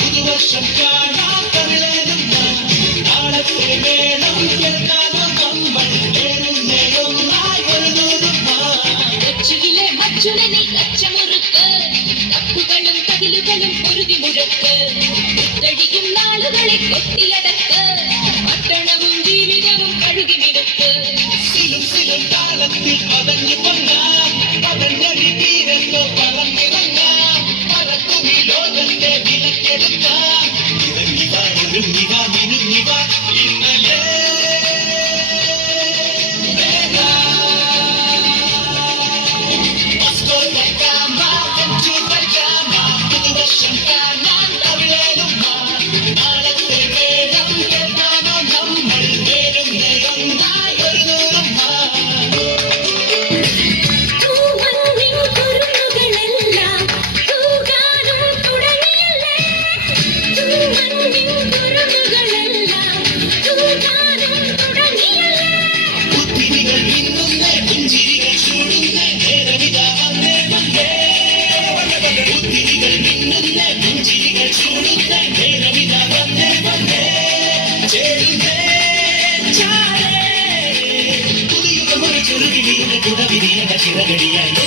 പുതുവർഷം കാണാൻ തമിഴേതുന്ന നാളത്തെ വേണം കേൾക്കാനോ നമ്മൾ നേരുന്നേയൊന്നായി ഒരു കൊച്ചിയിലെ മച്ചുടനെ കച്ചമുറുക്ക് തപ്പുകളും തകിലുകളും പൊരുതി മുഴക്ക് കുത്തടിക്കും നാളുകളെ കൊട്ടിയടക്ക് പട്ടണവും ജീവിതവും കഴുകി മിടുക്ക് സിലും സിലും താളത്തിൽ പതഞ്ഞു പൊങ്ങാൻ പതഞ്ഞടി തീരത്തോ പറന്നിറങ്ങാൻ പറക്കും ഈ ലോകത്തെ വിലക്കെടുക്കാൻ ഇറങ്ങിവ ഒരുങ്ങിവ മിനുങ്ങിവ ഇന്നലെ പുതുവർഷം കാണാൻ തമിഴേതുമ്മ നാളത്തെ വേണം കേൾക്കാനോ നമ്മൾ നേരുന്നേയൊന്നായി ഒരു നൂറുമ്മ പൂമഞ്ഞിൻ കുരുന്നുകളെല്ലാം തൂകാനും തുടങ്ങിയില്ലേ പൂമഞ്ഞിൻ കുരുന്നുകളെല്ലാം തൂകാനും തുടങ്ങിയില്ലേ പുത്തിരികൾ മിന്നുന്നേ പുഞ്ചിരികൾ ചൂടുന്നേ നേരമിതാ വന്നേ വന്നേ പുത്തിരികൾ മിന്നുന്നേ പുഞ്ചിരികൾ ചൂടുന്നേ നേരമിതാ വന്നേ വന്നേ ചേരുന്നേ ചാരേ പുതിയുഗമൊരു ചെറുകിളിയുടെ കുടവിരിയുടെ ചിറകടിയായി